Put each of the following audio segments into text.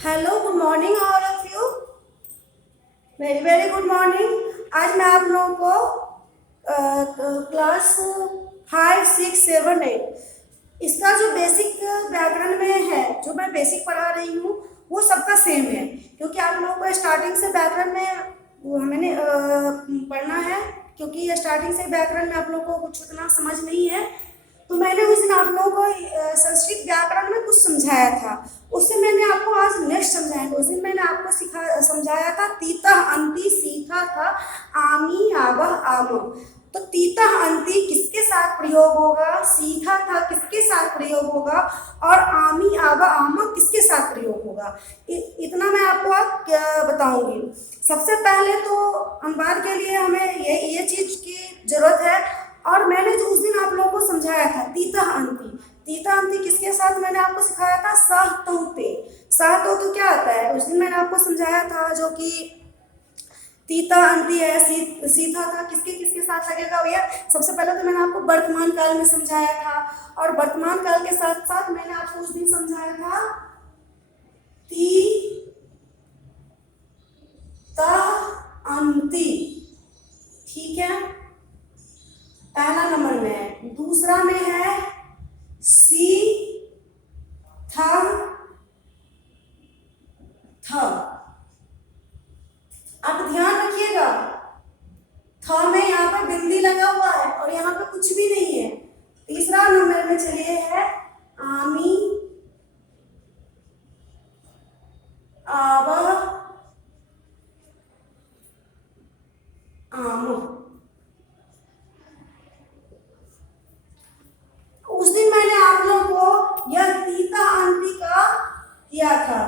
Hello, good morning all of you. Very very good morning. आज मैं आप लोगों को क्लास 5, 6, 7, 8 इसका जो बेसिक व्याकरण में है, जो मैं बेसिक पढ़ा रही हूँ, वो सबका सेम है। क्योंकि आप लोगों को स्टार्टिंग से व्याकरण में वो मैंने पढ़ना है, क्योंकि स्टार्टिंग से व्याकरण में आप लोगों को कुछ उतना समझ नहीं है। तो मैंने उस दिन आप लोगों को संस्कृत व्याकरण में कुछ समझाया था, उससे मैंने आपको आज नेक्स्ट समझाया। उस दिन मैंने आपको समझाया था तीता अंति सीखा था आमी आवह आम। तो तीता अंति किसके साथ प्रयोग होगा, सीखा था किसके साथ प्रयोग होगा, और आमी आवह आम किसके साथ प्रयोग होगा, इतना मैं आपको बताऊंगी। सबसे पहले तो अनुवाद के लिए हमें ये चीज की जरूरत है। और मैंने जो उस दिन आप लोगों को समझाया था तीता अंति, तीता अंति किसके साथ मैंने आपको सिखाया था, सह तौते। सह तो क्या आता है, उस दिन मैंने आपको समझाया था जो कि तीता अंति है, सीधा था किसके किसके साथ लगेगा भैया। सबसे पहले तो मैंने आपको वर्तमान काल में समझाया था, और वर्तमान काल के साथ साथ मैंने आपको उस दिन समझाया था तीता अंति। ठीक है, पहला नंबर में है। दूसरा में है सी था थ। आप ध्यान रखिएगा, थ में यहाँ पे बिंदी लगा हुआ है और यहाँ पे कुछ भी नहीं है। तीसरा नंबर में चलिए है आमी आवह आम। उस दिन मैंने आप लोगों को यह तीता अंति का किया था।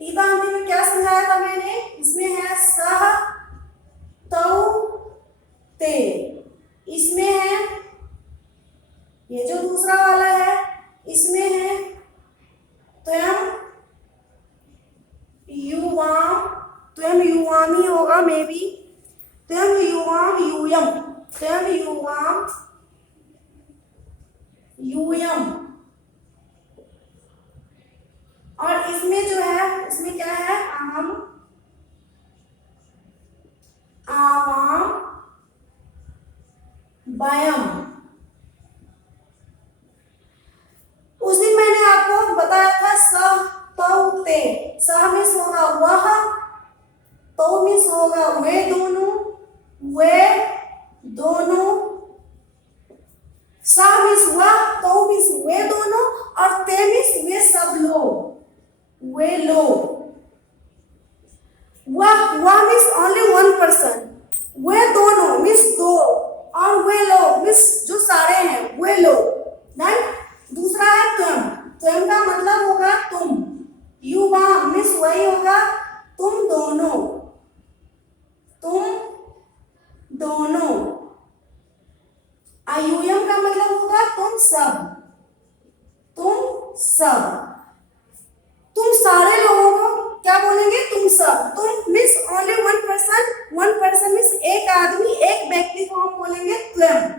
तीता अंति में क्या समझाया था मैंने, इसमें है सह तौ ते, इसमें है ये जो दूसरा वाला है, इसमें है त्वयं युवाम, त्वयं युवामी होगा मे बी, त्वयं युवाम यूयम, त्वयं युवाम यूयम। और इसमें जो है, इसमें क्या है, आम आवाम वयम। उस दिन मैंने आपको बताया था सह तौ ते। सह मिस होगा वह, तो मिस होगा वे दोनों, वे दोनों। सा मिस वह, तो मिस वे दोनों, और ते मिस वे सब लोग, वे लोग। वह मिस ओनली वन पर्सन, वे दोनों मिस दो, और वे लोग मिस जो सारे हैं, वे लोग। दूसरा है तुम, तुम का मतलब होगा तुम। युवा मिस वही होगा तुम दोनों, तुम दोनों। आयुयम का मतलब होगा तुम सब, तुम सब। तुम सारे लोगों को क्या बोलेंगे, तुम सब। तुम miss only one person, one person miss एक आदमी, एक व्यक्ति को हम बोलेंगे त्वयं।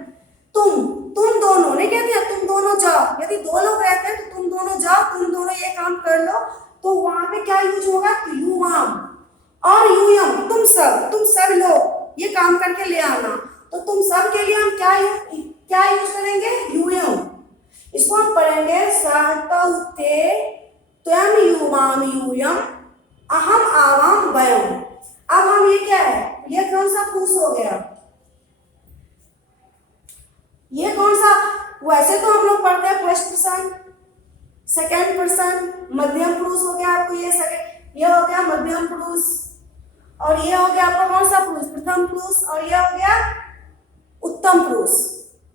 तुम दोनों नहीं कहते हैं, तुम दोनों जाओ। यदि दो लोग रहते हैं तो तुम दोनों जाओ, तुम दोनों ये काम कर लो, तो वहां पे क्या यूज होगा, युवाम। और यूयम तुम सब लोग ये काम करके ले आना। तो तुम सब के लिए हम क्या यूज करेंगे, यूयम। इसको हम पढ़ेंगे सहतौते त्वयं युवाम यूयम अहम आवाम वयम। अब हम ये क्या है, ये कौन सा पुरुष हो गया, ये कौन सा। वैसे तो हम लोग पढ़ते हैं फर्स्ट पर्सन, सेकंड पर्सन, मध्यम पुरुष हो गया आपको ये सेकंड, ये हो गया मध्यम पुरुष, और ये हो गया आपका कौन सा पुरुष, प्रथम पुरुष, और ये हो गया उत्तम पुरुष।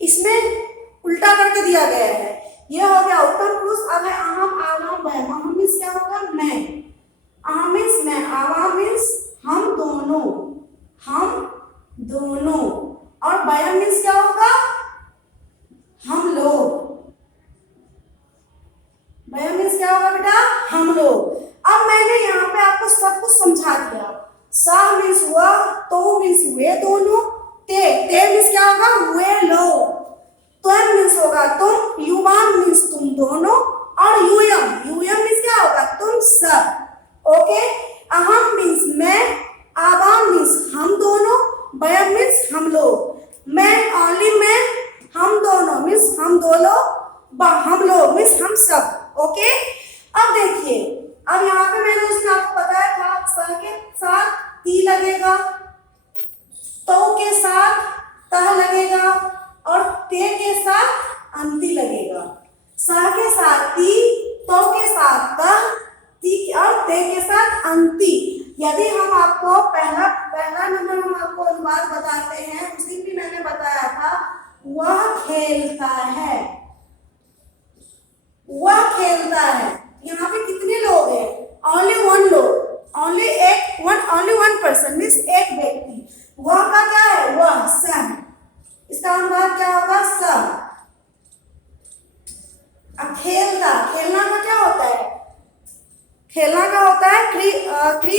इसमें उल्टा करके दिया गया है, ये हो गया उत्तम पुरुष। अब है अहम आवाम वयम। अहम मीन्स क्या होगा, मैं। अहम मीन्स मैं, आवाम मीन्स हम दोनों, हम दोनों। और वयम मीन्स क्या होगा, हम लोग। वयम मीन्स क्या होगा बेटा, हम लोग। अब मैंने यहाँ पे आपको सब कुछ समझा दिया। सा मीन्स वह, तो मीन्स वे दोनों, ते मीन्स क्या होगा, वे लोग। त्वयं मीन्स होगा तुम, युवाम मीन्स तुम दोनों, और यूयम मीन्स क्या होगा, तुम सब। ओके, अहम मीन्स मैं, आवाम मीन्स हम दोनों, वयम मीन्स हम लोग, मैं ओनली मैं, हम दोनों मीन्स हम दो लोग, हम लोग मीन्स हम सब। ओके, अब देखिए, अब यहाँ पे मैंने उसने आपको बताया था स के साथ ती लगेगा, तो के साथ तह लगेगा और ते के साथ अंति लगेगा। स के साथ ती, तो के साथ तह, ती और ते के साथ अंति। यदि हम आपको पहला नंबर हम आपको अनुवाद बताते हैं, उस दिन भी मैंने बताया था, वह खेलता है, वह खेलता है। यहाँ पे कितने लोग हैं? ओनली वन लोग, ओनली वन पर्सन मीन्स एक व्यक्ति। वह का क्या है? वह, सम। इसका अनुवाद क्या होगा? सम। अब खेलना का क्या होता है? खेलना का होता है क्रीडति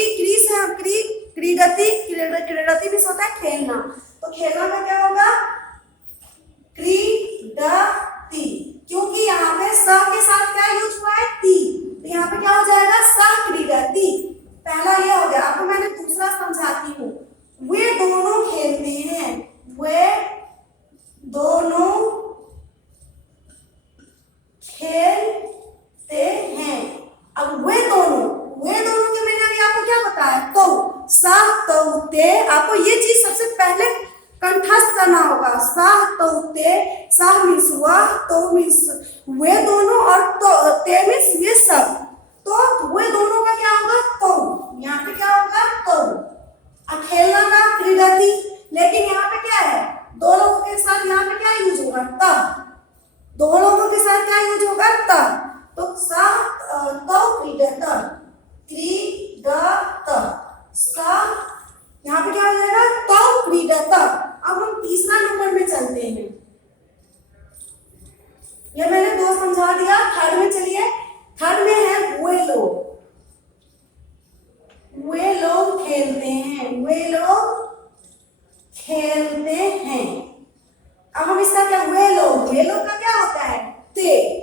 भी होता है खेलना। तो खेलना का क्या होगा? क्रीडति, क्योंकि यहाँ पे स के साथ क्या यूज हुआ है? ती, तो यहाँ पे क्या हो जाएगा? स क्रीडति। पहला ये हो गया। आपको मैंने दूसरा समझाती हूँ। वे दोनों खेलते हैं, वे दोनों खेलते हैं। अब वे दोनों के मैंने अभी आपको क्या बताया? तो सा, तो, ते। आपको ये चीज सबसे पहले कंठस्थ करना होगा। सा, तो, ते। सा मीन्स वह, तो मीन्स वे दोनों और तो, ते मीन्स वे सब। तो वे दोनों का क्या होगा? तो। यहाँ पे क्या होगा? तो। अब खेलना का क्रीडति, लेकिन यहाँ पे क्या है? दो लोगों के साथ यहाँ पे क्या यूज होगा? तब। दो लोगों के साथ क्या यूज होगा? तब। तो सा, तो क्रीडत, क्रीडत, सा, यहाँ पे क्या हो जाएगा? तो क्रीडत। अब हम तीसरा नंबर में चलते हैं। ये मैंने दो समझा दिया, थर्ड में चलिए। थर्ड में है वे लोग, वे लोग खेलते हैं, वे लोग खेलते हैं। अब हम इसका क्या? वे लोग का क्या होता है? ते।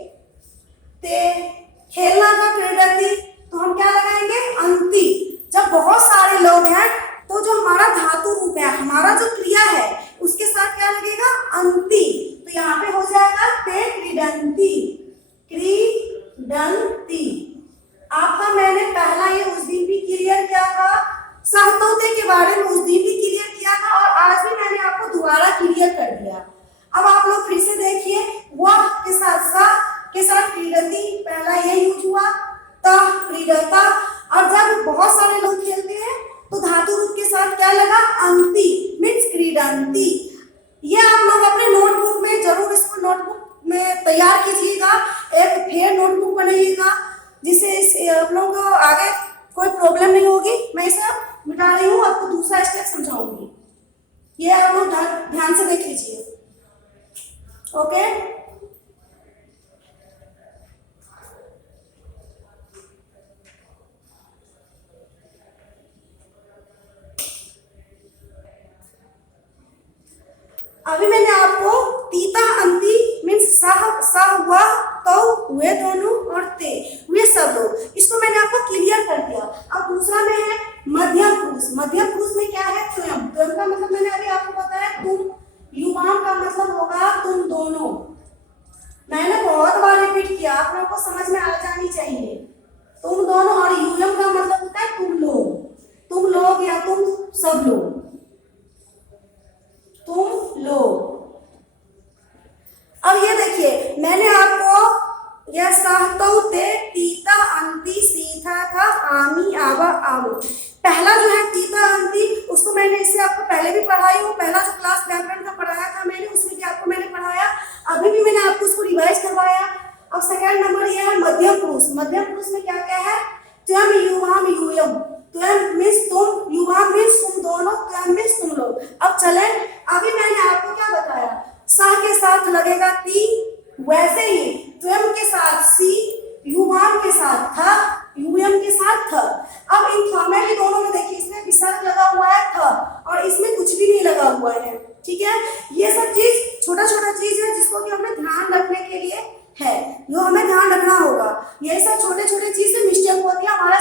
खेलना का क्रीडति, तो हम क्या लगाएंगे? अंति। जब बहुत सारे लोग हैं तो जो हमारा धातु रूप है, हमारा जो क्रिया है, उसके साथ क्या लगेगा? अंति। तो यहाँ पे हो जाएगा ते क्रीडंती, क्रीडंती। आपका मैंने पहला ये उस दिन भी क्लियर किया था, सहतोते के बारे में उस दिन भी क्लियर किया था, और आज भी मैंने आपको दोबारा क्लियर कर दिया। अब आप लोग फिर से देखिए, वह के साथ सा के साथ क्रीडति, पहला ये यूज हुआ, त क्रीडता। और जब बहुत सारे लोग खेलते हैं तो धातु रूप के साथ क्या लगा? अंति मीन्स क्रीडंती। ये आप लोग अपने नोटबुक में जरूर इसको नोटबुक में तैयार कीजिएगा, एक फेयर नोटबुक बनाइएगा, जिससे आप लोगों को आगे कोई प्रॉब्लम नहीं होगी। मैं इसे मिटा रही हूँ, आपको दूसरा स्टेप समझाऊंगी, ये आप लोग ध्यान से देख लीजिए। ओके, अभी मैंने आपको तीता अंति मीन्स सह वह, तो, वे दोनों और ते, वे सब लोग, इसको मैंने आपको क्लियर कर दिया। अब दूसरा में है मध्यम पुरुष। मध्यम पुरुष में क्या है? स्वयं। स्वयं का मतलब मैंने अभी आपको बताया तुम। युवाम का मतलब होगा तुम दोनों। मैंने बहुत बार रिपीट किया, आप लोगों को समझ में आ जानी चाहिए। तुम दोनों। और यूयम का मतलब होता है तुम लोग या तुम सब लोग, तुम लोग। अब ये देखिए, मैंने आपको यह सहतौते, तीता अंति, सीथा था, आमी, आवा, आवो। पहला जो है तीता अंति, उसको मैंने इससे आपको पहले भी पढ़ाई हूँ। पहला जो क्लास व्याकरण का पढ़ाया था मैंने, उसमें भी आपको मैंने पढ़ाया, अभी भी मैंने आपको उसको रिवाइज करवाया। अब सेकंड नंबर ये है मध्यम पुरुष। मध्यम पुरुष में क्या क्या है? त्वम, युवाम, यूयम। त्वम मीन्स तुम, युवाम मीन्स तुम दोनों, त्वम मीन्स तुम लोग। अब चले, अभी मैंने आपको क्या बताया? सा के साथ लगेगा ती, वैसे ही त्वम के साथ सी, युवाम के साथ था, यूयम के साथ थ। अब इन फॉर्मेली दोनों में देखिए, इसमें विसर्ग लगा हुआ है थ, और इसमें कुछ भी नहीं लगा हुआ है। ठीक है, ये सब चीज छोटा छोटा चीज है जिसको कि हमें ध्यान रखने के लिए है, जो हमें ध्यान रखना होगा। ये सब छोटे छोटे चीज से मिस्टेक होती है, हमारा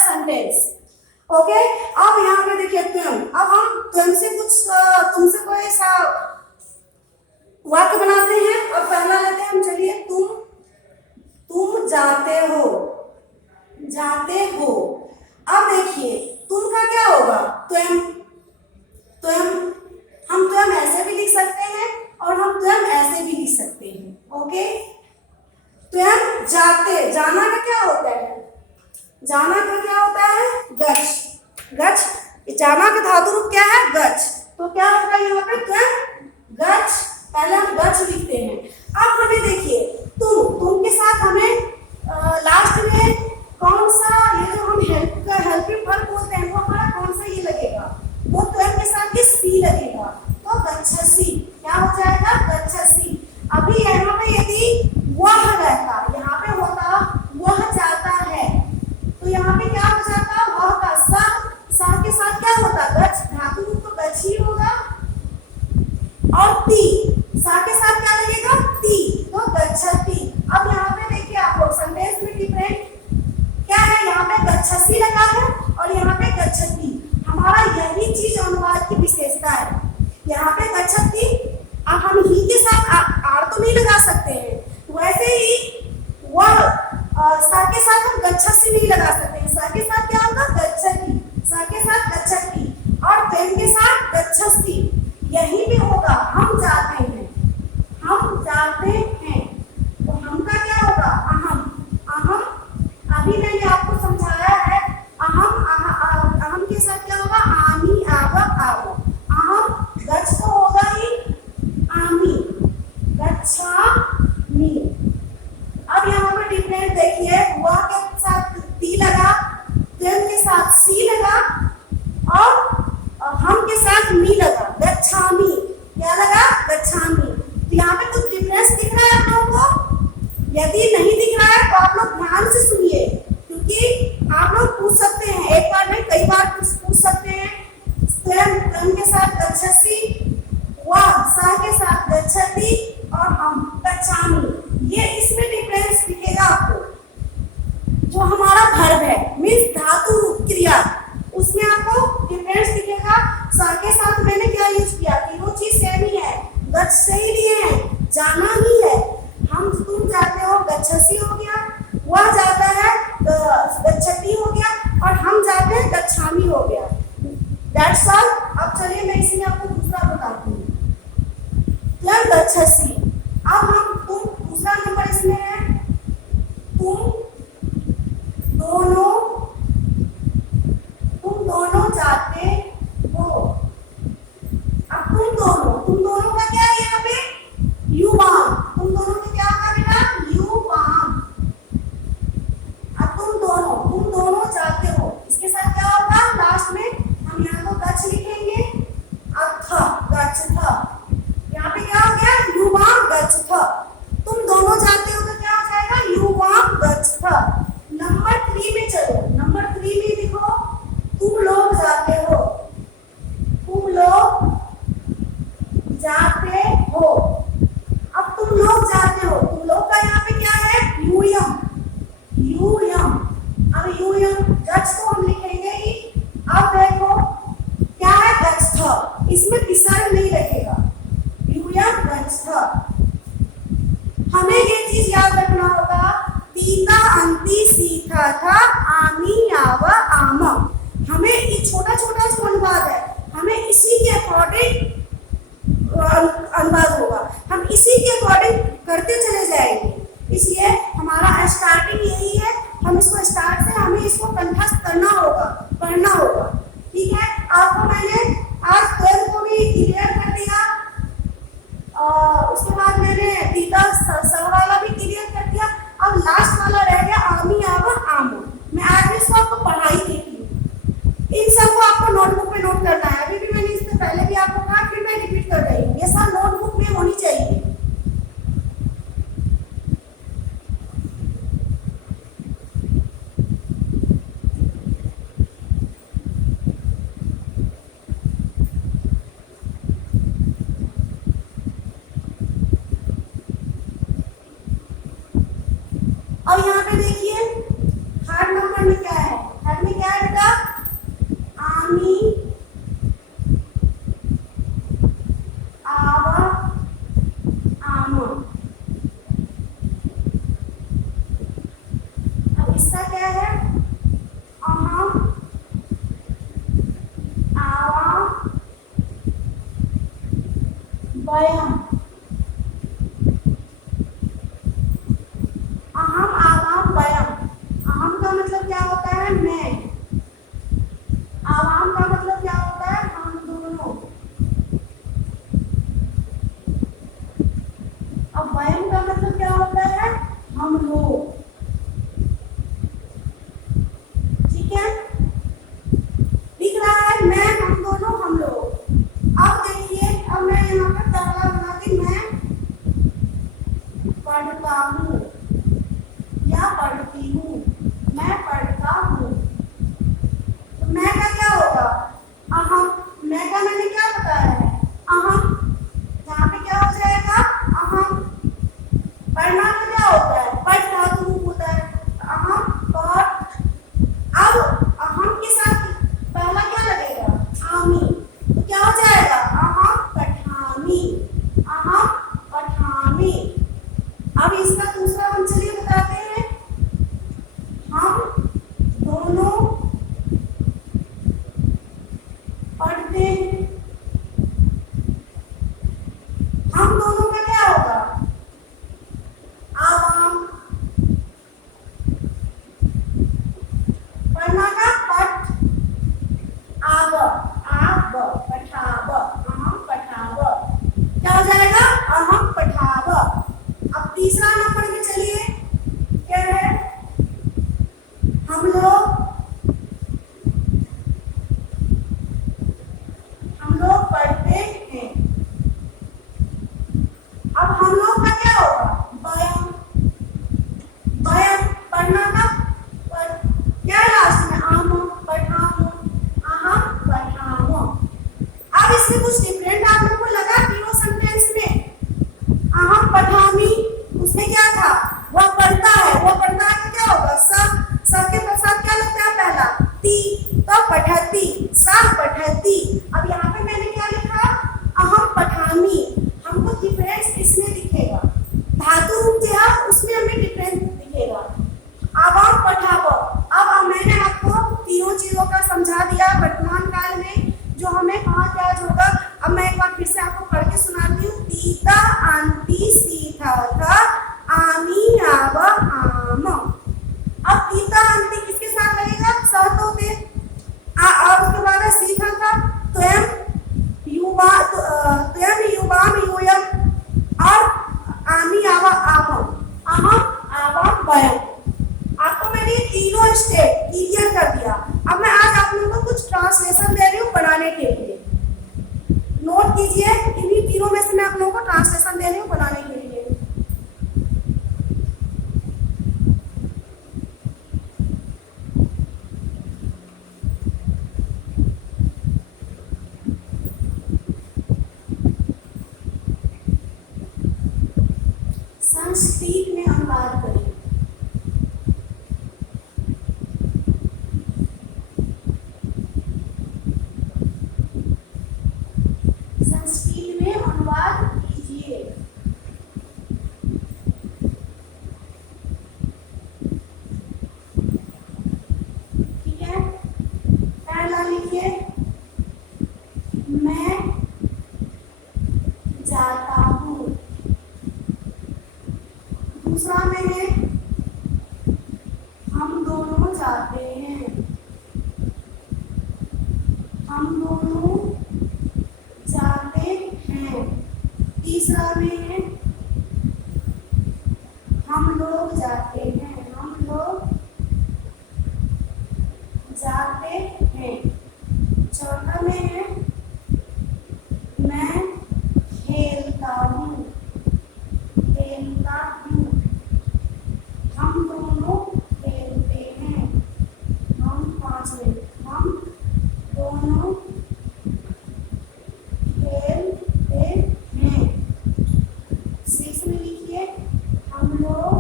ओके, अब यहाँ पे देखिए तुम, अब हम तुमसे तुमसे कोई ऐसा वाक्य बनाते हैं। अब पहला लेते हैं हम, चलिए, तुम जाते हो, जाते हो। अब देखिए तुम का क्या होगा, तुम, हम तुम ऐसे भी लिख सकते हैं और हम तुम ऐसे भी लिख सकते हैं। ओके, तुम जाते, जाना का क्या होता है, जाना का क्या होता है, गच्छ, गच्छ, जाना का धातु रूप क्या है, गच्छ। तो क्या होगा यहाँ पे, तुम गच्छ, पहले हम गच्छ लिखते हैं। अब हमें देखिए तुम के साथ हमें लास्ट में कौन सा, ये जो हम हेल्पिंग वर्ब बोलते हैं वो हमारा कौन सा ये लगेगा, वो तुम के साथ ये सी लगेगा। तो गच्छसि, क्या हो जाएगा, गच्छसि। अभी यहाँ पे यदि वह रहता, यहाँ पे होता वह जाता है, तो यहाँ पे क्या हो जाता, वह का सा के साथ क्या होता, गच्छ, धातु रूप तो गच्छ ही होगा। और ती, सा के साथ क्या लगेगा, ती, तो गच्छति। अब यहाँ पे देखिए आप लोग सेंटेंस में डिफरेंट क्या है, यहाँ पे गच्छसि लगा है और यहाँ पे गच्छति। हमारा यही चीज अनुवाद की विशेषता है। यहाँ पे गच्छति, अब हम ही के साथ आर तो नहीं लगा सकते हैं, वैसे ही वह सा के साथ हम गच्छसि नहीं लगा सकते हैं। सा के साथ क्या होगा, गच्छति, सा के साथ गच्छति, और पेन के साथ गच्छसि। यही भी होगा, हम जाते हैं, हम जाते हैं। तो हम का क्या होगा, अहम, अहम। अभी मैंने आपको समझाया है, अहम के साथ क्या होगा, आमी, आव, आवो। अहम गच्छ तो होगा ही, आमी, गच्छामि। अब यहाँ पर डिफरेंट देखिए, वह के साथ ती लगा, तुम के साथ सी लगा, और हम के साथ मी लगा, गच्छामि। क्या लगा, गच्छामि। तो यहाँ पे कुछ डिफरेंस दिख रहा है आप लोगों को? यदि नहीं दिख रहा है तो आप लोग ध्यान से सुनिए, क्योंकि आप लोग पूछ सकते हैं, एक बार नहीं कई बार पूछ सकते हैं। तुम के साथ गच्छसि, वह सा के साथ गच्छति, और हम गच्छामि। ये इसमें डिफरेंस दिखेगा आपको। जो हमारा वर्ब है मीन्स धातु रूप क्रिया, उसमें आपको डिफरेंस दिखेगा। सा के साथ मैंने क्या यूज किया, तीनों चीज सेम ही है, गच्छ से ही लिए हैं, जाना ही है। हम, तुम जाते हो, गच्छसि हो गया, वह जाता है, गच्छति हो गया, और हम जाते हैं, गच्छामि हो गया। That's all. अब चलिए मैं इसी में आपको दूसरा बताती हूँ, तुम गच्छसि। अब हम दूसरा नंबर इसमें है, तुम दोनों जाते हो। अब तुम दोनों का क्या है यहाँ पे, युवाम। तुम दोनों का क्या होगा बेटा, युवाम। अब तुम दोनों जाते हो, इसके साथ क्या होगा, लास्ट में हम यहाँ को गच्छ लिखेंगे, अब थ, गच्छ थ। यहाँ पे क्या हो गया, युवाम गच्छ थ। तुम दोनों जाते हो तो क्या हो जाएगा, युवाम गच्छ थ। नंबर 3 में चलो, नंबर 3 में देखो, तुम लोग जाते हो, तुम लोग जाते हो। अब तुम लोग जाते हो, तुम लोग का यहाँ पे क्या है, यूयम, यूयम। अब यूयम गच्छ तो हम लिखेंगे ही। अब देखो क्या है, गच्छ थ, इसमें विसर्ग नहीं लगेगा, यूयम गच्छ थ। हमें ये चीज याद रखना होगा, तीता अंति सीथा था, आमी, आव, आम। हमें ये छोटा छोटा जो अनुवाद है, हमें इसी के अकॉर्डिंग अनुवाद होगा, हम इसी के अकॉर्डिंग करते चले जाएंगे। इसलिए हमारा स्टार्टिंग यही है, हम इसको स्टार्ट से हमें इसको कंठस्थ करना होगा, पढ़ना होगा। ठीक है, आपको मैंने आज 12 को भी क्लियर कर दिया, उसके बाद मैंने तीता स वाला भी क्लियर कर दिया। अब लास्ट वाला रह गया, आमी, आव, आम। मैं आज भी इसको आपको पढ़ाई की थी, इन सबको आपको नोटबुक में नोट करना है। अभी भी मैंने इससे पहले भी आपको कहा, फिर मैं रिपीट कर रही हूँ, ये सब नोटबुक में होनी चाहिए। अब यहाँ पे देखिए, ठीक है, दिख रहा है मैं, हम दोनों, हम लोग। अब देखिए, अब मैं यहाँ पर पहला बनाती, मैं पढ़ता हूँ या पढ़ती हूँ, मैं पढ़ता हूँ। तो मैं का क्या होगा, अहम। मैं का मैंने क्या बताया है, अहम। यहाँ पे क्या हो जाएगा, अहम। पढ़ना का क्या होता है, पठ धातु रूप होता है, अहम पठ। अब अहम के साथ पहला क्या लगेगा, आमी, तो क्या हो जाएगा, अहम पठामी, अहम पठामी। अब इसका दूसरा हम चलिए बताते हैं, हम दोनों पढ़ते हैं। हम दोनों का क्या होगा, आवाम। पढ़ना का पठ, आब, आब, पठाब, अहम पठाब। क्या हो जाएगा, अहम पठाब। अब तीसरा नंबर में चलिए, क्या है, हम लोग पढ़ते हैं। अब हम लोग का क्या होगा, बयान। बयान, पढ़ना का पर, क्या लास्ट में, आम, पढ़ाम, अहम पढ़ाम। अब इसमें कुछ डिफरेंट आप लोगों को लगा तीनों सेंटेंस में, अहम पठामी, उसमें क्या था, वह पढ़ता है, वह पढ़ता है तो क्या होगा, स के साथ क्या लगता है पहला, ती, तो पठती, सा पठती। अब यहाँ पे मैंने क्या लिखा, अहम पठामी। हमको डिफरेंस इसमें दिखेगा, धातु रूप दिया उसमें हमें डिफरेंस दिखेगा, आवाम पठाब। अब मैंने आपको तीनों चीजों का समझा दिया वर्तमान काल में जो हमें कहाँ क्या होगा। अब मैं एक बार फिर से आपको पढ़ के सुनाती हूँ, तीता अंति सीथा था, आमी आव आम। अब तीता अंति किसके साथ लगेगा, सहतो पे, और उसके बाद सीखा था त्वयं युवा, त्वयं युवाम यूयम, और आमी आवा आवम, अहम आवाम वयम। आपको मैंने तीनों स्टेप क्लियर कर दिया। अब मैं आज आप लोगों को कुछ ट्रांसलेशन दे रही हूँ बनाने के लिए, नोट कीजिए। इन्हीं तीनों में से मैं आप लोगों को ट्रांसलेशन दे रही हूँ बनाने के लिए। संस्कृत में अनुवाद करें। संस्कृत में अनुवाद कीजिए। ठीक है, पहला लिखिए, मैं जाता हूँ। दूसरा में है, हम दोनों जाते हैं। हम दोनों जाते हैं। तीसरा में है, हम लोग जाते हैं। हम लोग जाते हैं। चौथा में है, मैं खेलता हूँ। खेलता हूँ। हम दोनों खेलते हैं। हम पांचवें, हम दोनों खेलते हैं। सिक्स में लिखिए, हम लोग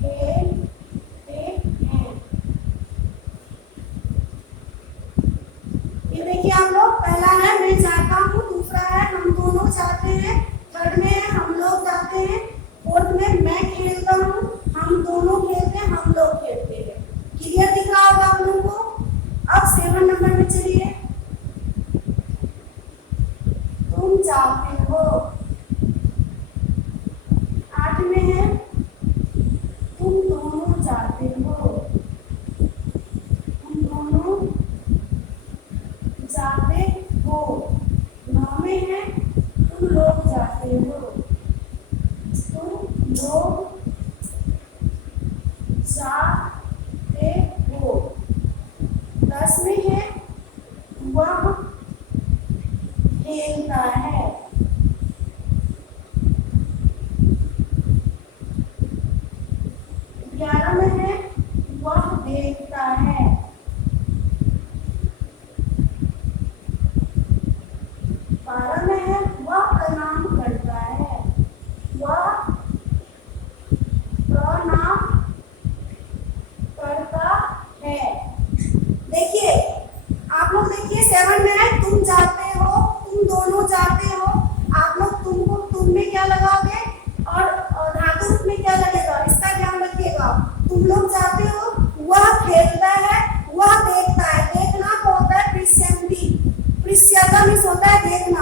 खेलते हैं। ये देखिए आप लोग, पहला है मैं जाता हूँ, दूसरा है हम दोनों जाते हैं, थर्ड में है हम लोग जाते हैं, फोर्थ में मैं खेलता हूँ, हम दोनों खेलते हैं, हम लोग खेलते हैं। क्लियर दिख रहा होगा आप लोगों को। अब 7 नंबर में चलिए, तुम जाते हो। 8 में है, तुम दोनों जाते हो। तुम दोनों जाते हो। 9 में है, तुम लोग जाते हो। तुम लोग जाते हो। 10 में है वह खेलता है। 11 में है वह देखता है। 12 में है वह प्रणाम करता है। वह प्रणाम करता है। देखिए आप लोग, देखिए 7 में है तुम जाते हो, तुम दोनों जाते हो। आप लोग तुमको तुम में क्या लगाओगे और धातु रूप में क्या लगेगा, इसका ध्यान रखिएगा। तुम लोग जाते हो, वह खेलता है, वह देखता है। देखना को होता है प्रिस्यंती, प्रिस्यता मीन्स होता है देखना।